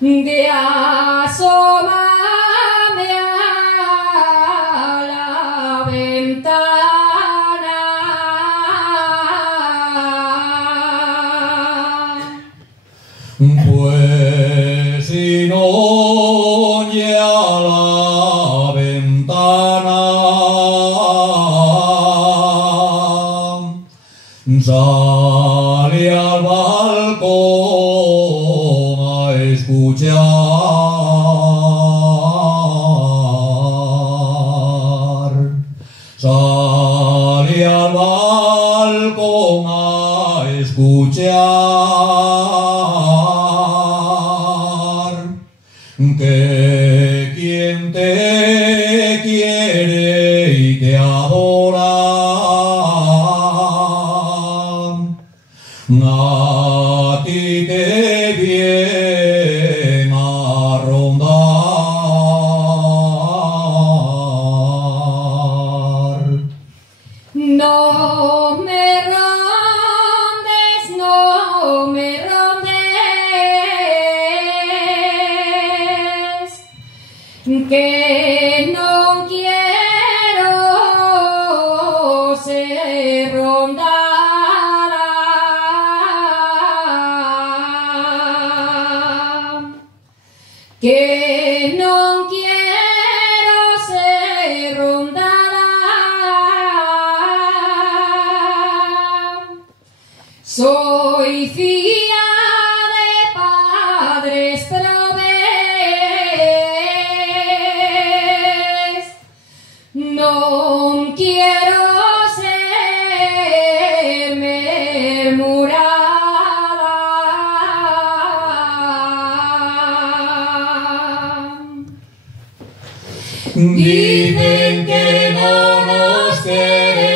de asomarme a la ventana. Pues si no oye a la ventana, sale al balcón a escuchar. Sale al balcón a escuchar. Que quien te quiere y te adora, a ti te viene a rondar. No me rondes, no me rondes, que no quiero ser rondada, que no quiero ser rondada. Soy filla de padres probes, no quiero ser murmurada. Dicen que no nos queremos.